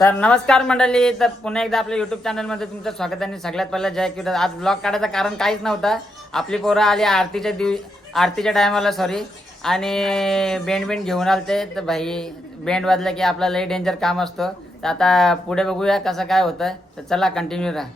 तर नमस्कार मंडळी तर पुन्हा एकदा आपल्या युट्यूब चॅनलमध्ये तुमचं स्वागत आणि सगळ्यात पहिलं जय किट आज ब्लॉग काढायचं कारण काहीच नव्हतं. आपली पोरं आली आरतीच्या दिव आरतीच्या टायमाला सॉरी आणि बेंड बेंड घेऊन आलते. तर भाई बेंड वाजलं की आपला लई डेंजर काम असतं. तर आता पुढे बघूया कसं काय होतं तर चला कंटिन्यू राहा.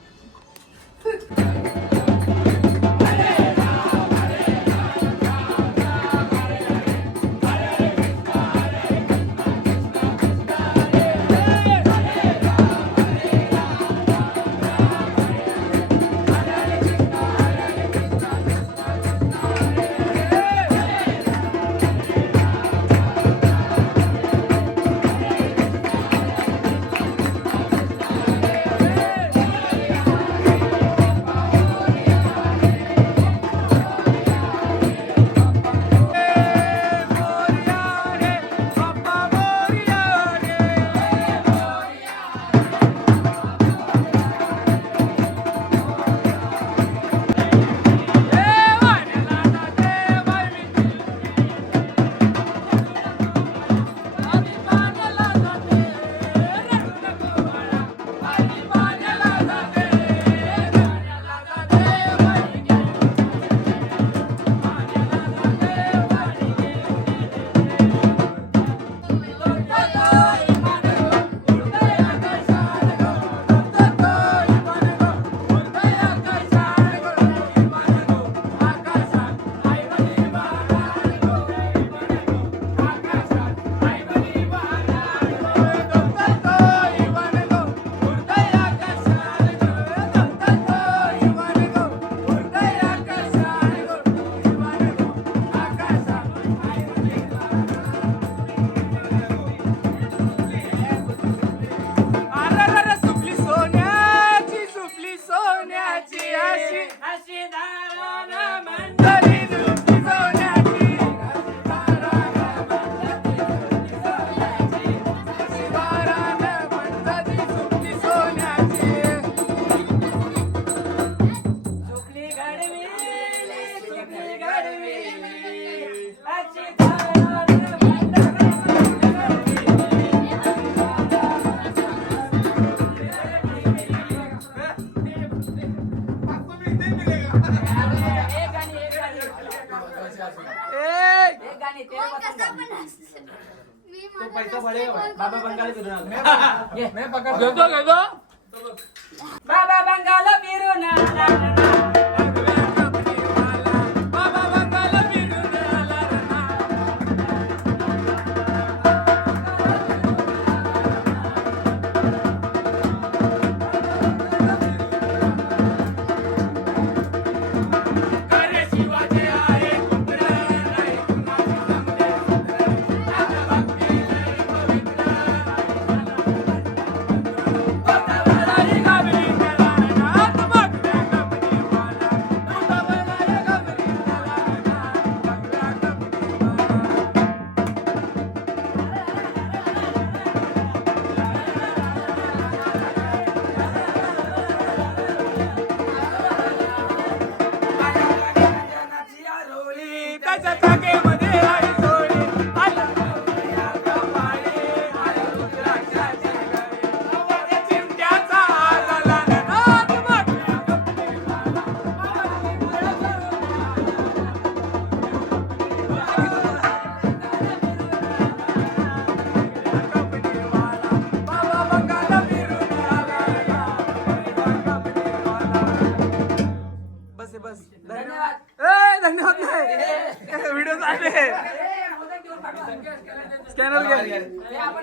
घेतो घेतो बाबा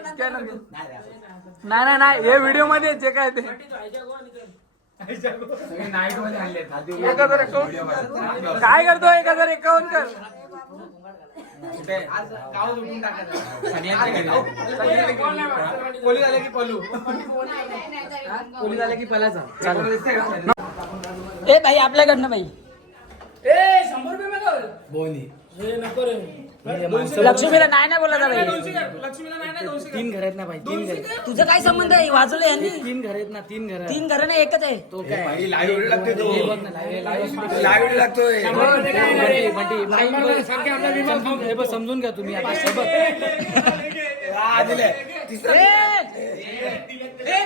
स्कॅनर घे नाही नाही नाही हे व्हिडिओमध्ये जे काय ते. एक हजार एकावन्न काय करतो एक हजार एकावन्न कर पोलीस आले की पलू पोलीस आले की पलाचा ए भाई आपल्याकडनं भाई बोनी लक्ष्मीला नाही नाही बोलत भाई तीन घर. आहेत ना भाई तीन घर. तुझं काय संबंध आहे? वाजवलं यांनी तीन घर आहेत ना तीन घर. तीन घरं नाही एकच आहे. तो काय? लाईव्ह तो. ना, लागतोय. समजून- हे बघ, समजून घ्या तुम्ही. आता बघ. दिले. तिसरा दे.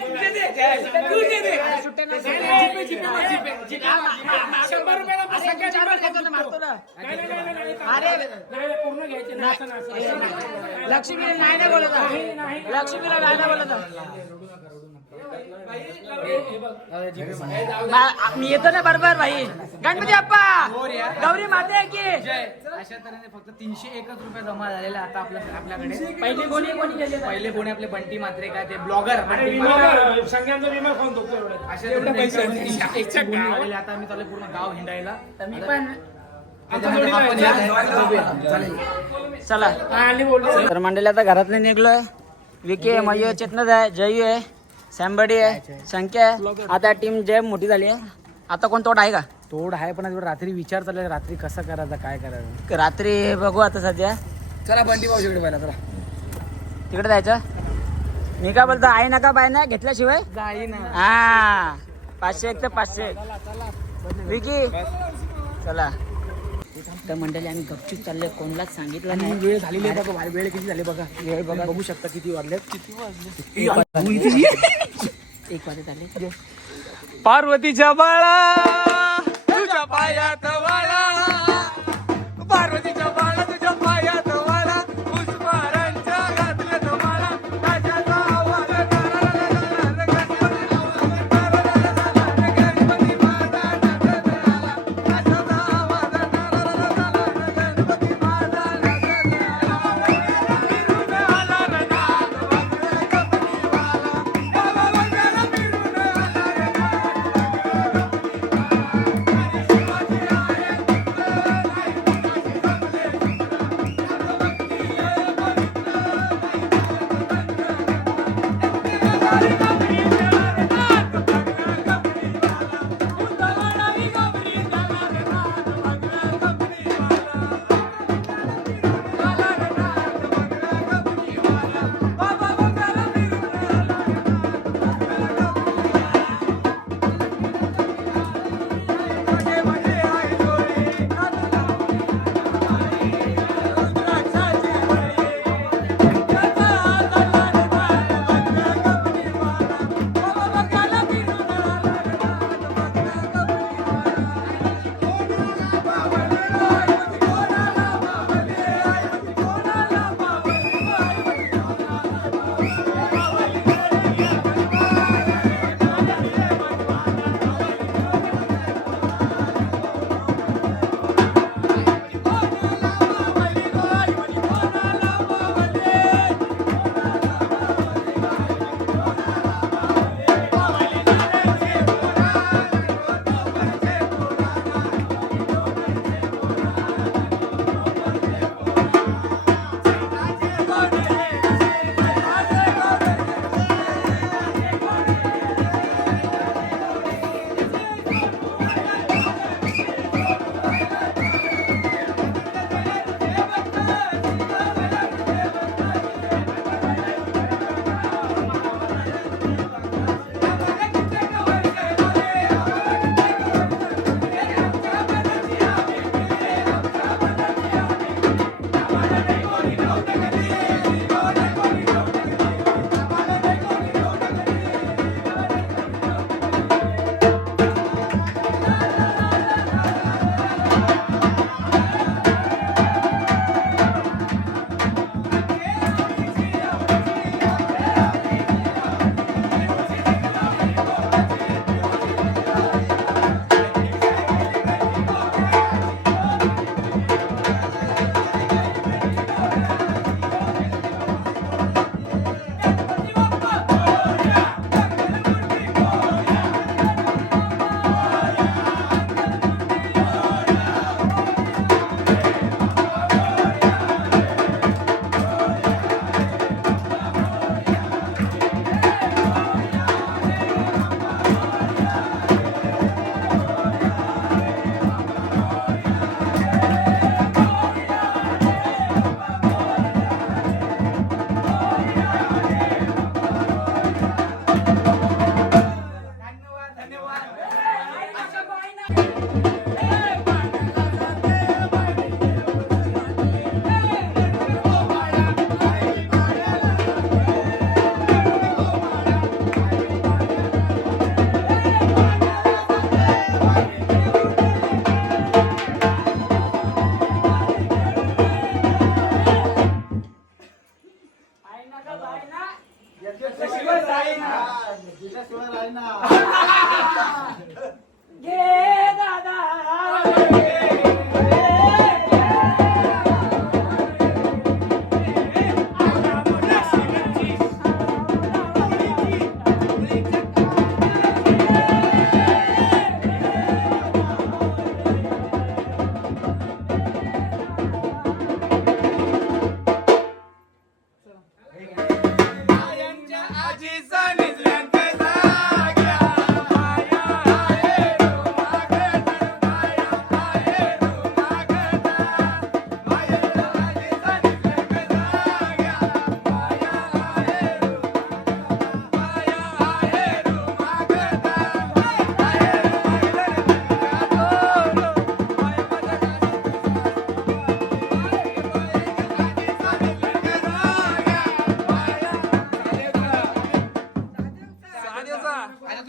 नाही. शंभर रुपयाला. अरे पूर्ण घ्यायचे. लक्ष्मीला बोलत. लक्ष्मीला नाही नाही बोलत. मा- मी येतो ना बरोबर भाई गणपती बाप्पा गौरी माते की. अशा तऱ्हेने फक्त तीनशे एकच रुपये जमा झालेले आता आपल्या आपल्याकडे. पहिले कोणी कोणी गेले पहिले कोणी आपले बंटी मात्रे काय ते ब्लॉगर अरे विमा खाऊन तो एवढं. अशा पैसे झालेले. आता आम्ही चालू पूर्ण गाव हिंडायला. मी पण. चला. तर मंडळी आता घरातले निघलोय विकी मयू चेतनद आहे जयू आहे. सॅम्बडी आहे संख्या आहे. आता टीम जय मोठी झाली आहे. आता कोण तोड आहे का? तोड आहे पण आता रात्री विचार चालला रात्री कसं करायचं काय करायचं? रात्री बघू आता सध्या. चला बंटी भाऊजीकडे पहिला चला. तिकडे जायचं? मी काय बोलतो आहे ना का बाय ना घेतल्याशिवाय हा. पाचशे एक तर पाचशे एक. विकी? चला. तर मंडळी आम्ही गपचूप चाललोय. कोणालाच सांगितलं आणि नाही. वेळ झालेली आहे बघा वेळ किती झाली बघा? वेळ बघा. बघू शकता किती वाजले किती एक वाजत आले. पार्वतीच्या बाळा तुझ्या पायात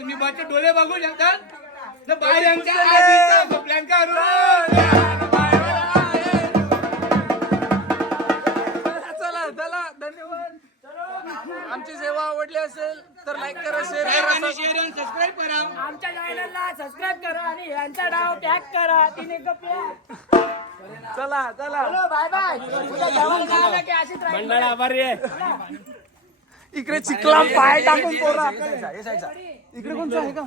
तुम्ही बाचे डोळे बघू शकता. तर बायांच्या आधीचा झोपल्यांका चला चला धन्यवाद. आमची सेवा आवडली असेल तर लाईक करा शेअर करा. शेअर आणि सबस्क्राईब करा. आमच्या चॅनलला सबस्क्राईब करा आणि यांचा डाव टॅग करा. तिने चला चला. बाय बाय की अशीच राहील इकडे चिखला पाय टाकून पोरा इकडे कोणतं आहे का?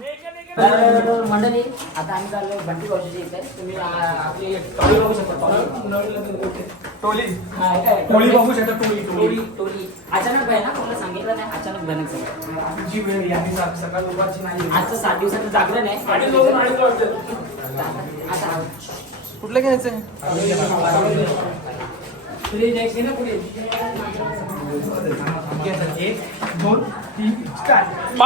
तर मंडळी आता आम्ही चाललो बंटी भाऊच्या इथे. तुम्ही आ, आपली टोळी बघू शकता. टोळी. काय? टोळी बघू शकता, टोळी, टोळी. टोळी टोळी. अचानक आहे ना कोणाला सांगितलं नाही अचानक बनत सगळं. आमची वेळ यादी सकाळ उभारची नाही आजचं सात दिवसाचं जागरण आहे. आणि. आता कुठलं पुढे एक दोन तीन स्टार्ट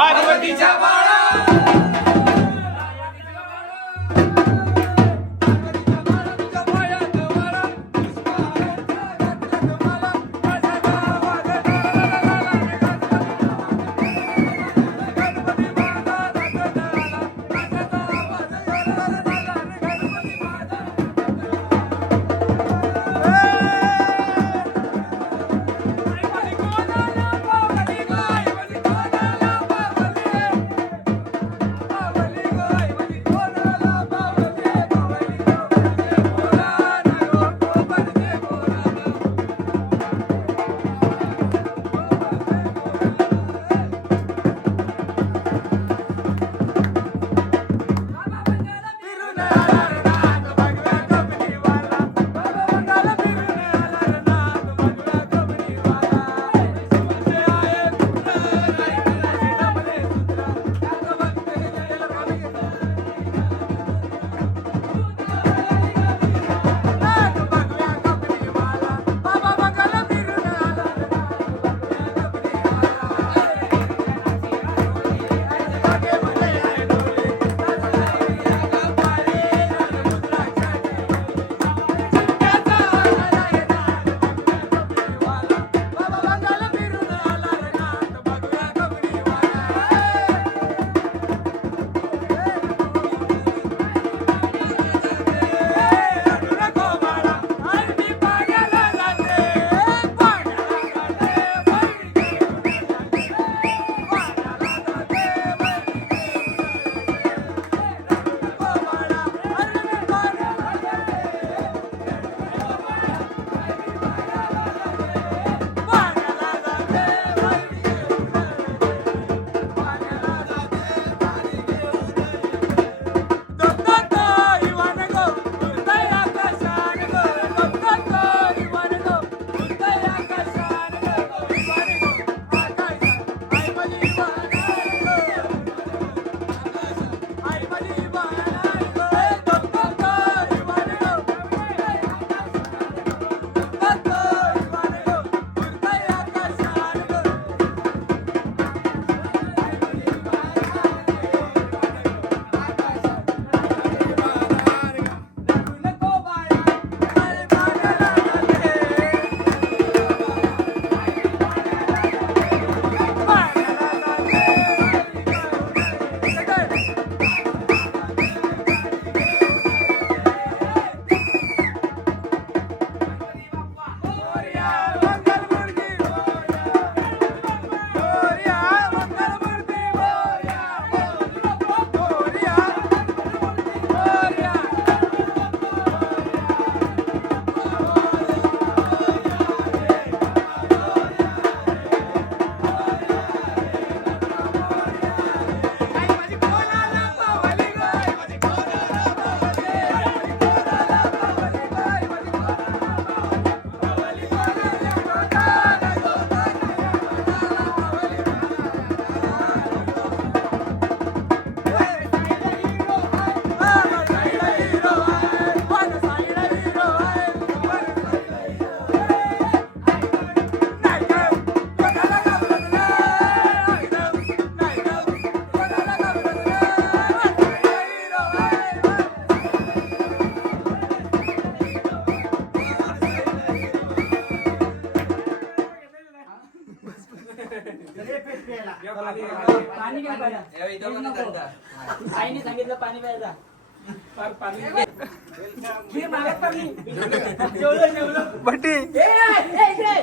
जेवलो बंटी. ए, ए, इकडे.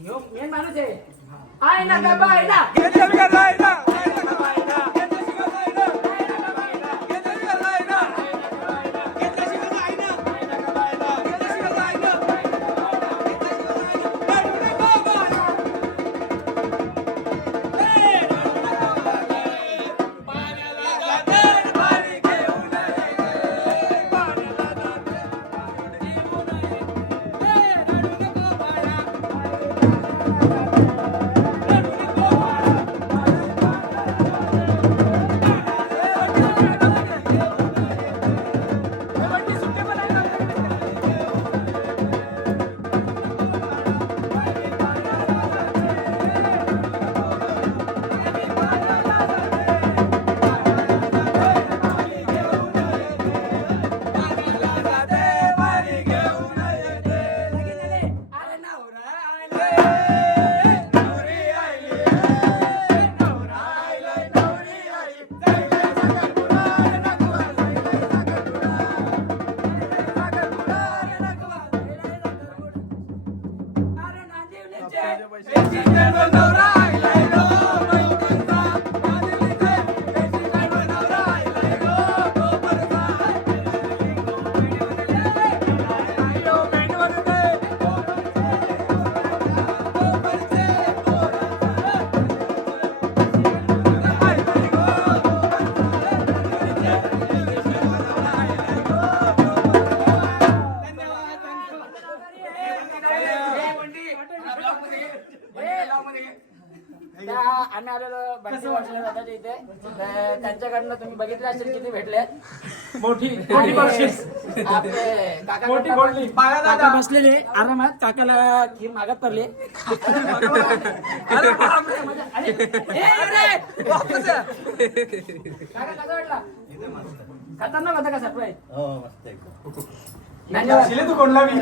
ह्यो मेन माणूस आहे. आहे ना Bendiciones, Laura. मोठी मोठी बक्षीस आपले काका मोठी बोलली काका बसलेले आरामात. काकाला खीर मागत पडले. अरे बापरे. अरे, ए, रे. काका कसा वाटला? खतरनाक होता का सरप्राईज धन्यवाद. तू कोणला मी?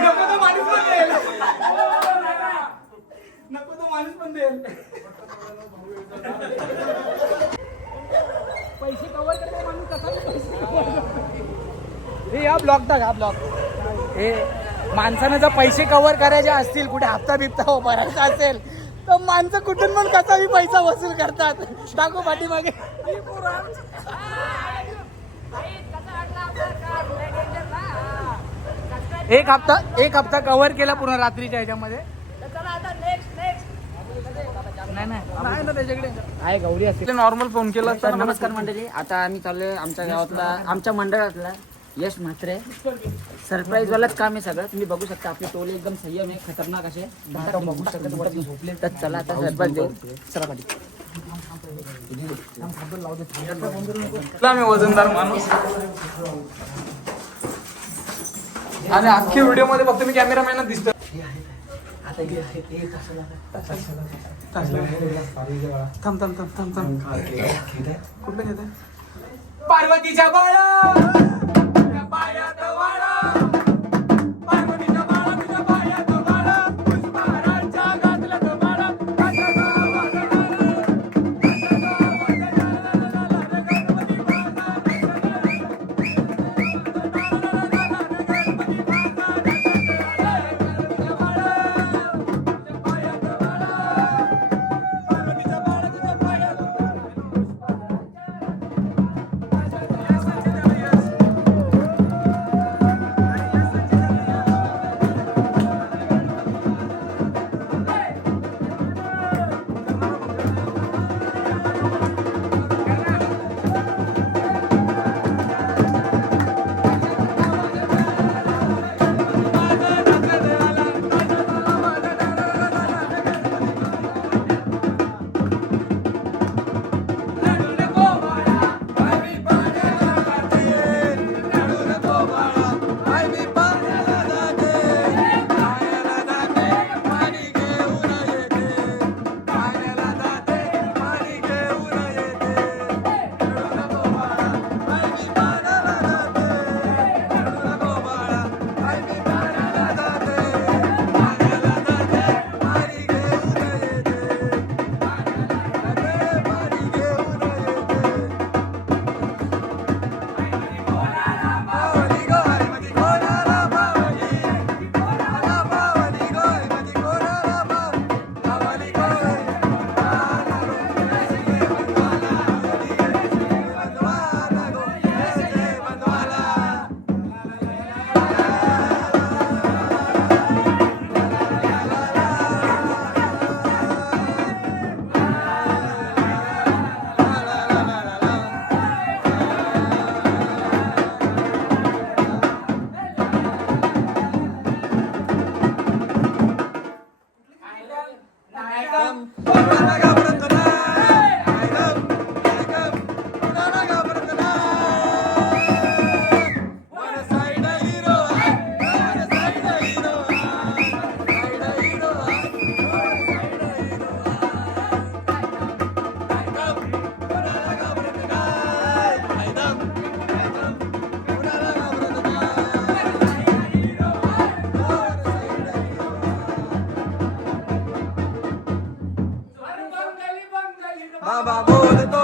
नको तो माणूस पण देईल. नको तो माणूस पण देईल. पैसे कव्हर करतो माणूस कसा पैसे cover करतो? हे या ब्लॉक टाक हा ब्लॉक हे माणसानं जर पैसे कव्हर करायचे असतील कुठे हप्ता बिप्ता भरायचा असेल तर माणसं कुठून पण कसाही पैसा वसूल करतात. टाकू पाठीमागे. एक हप्ता एक हप्ता कव्हर केला पूर्ण रात्रीच्या ह्याच्यामध्ये नाही नाही नाही ना त्याच्याकडे आहे गौरी असते. नॉर्मल फोन केला तर नमस्कार मंडळी. आता आम्ही चाललोय आमच्या गावातला आमच्या मंडळातला यश म्हात्रे. सरप्राईज वालाच काम आहे सगळं. तुम्ही बघू शकता आपले टोले एकदम संयम आहे खतरनाक असे. बघू शकता तुम्ही. तर चला आता सरप्राईज देऊ. चला पाठी. मी वजनदार माणूस. आणि अख्खी व्हिडिओमध्ये फक्त मी कॅमेरामॅनच दिसतो थांब थांब थांब थांब थांब. कुठलं घेत पार्वतीच्या बाळा! बाबा बोलतो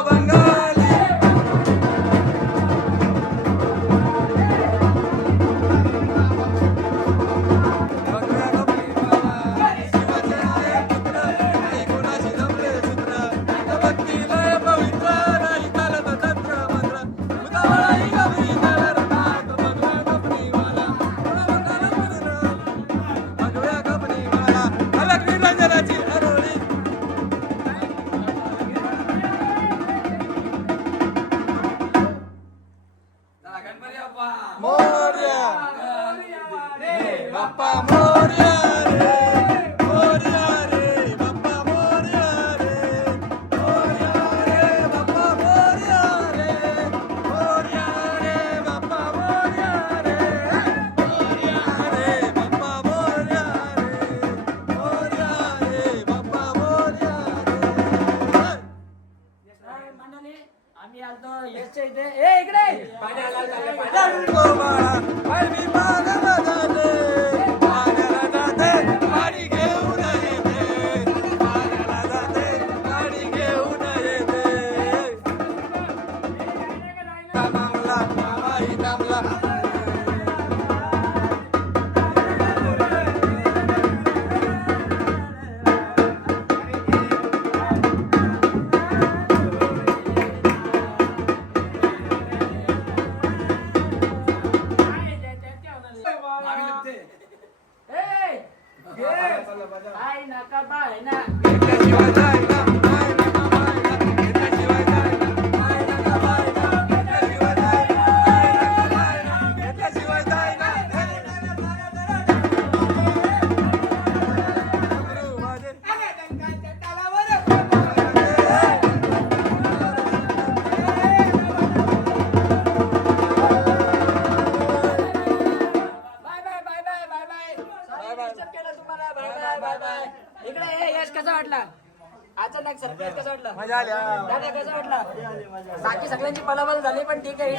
你可以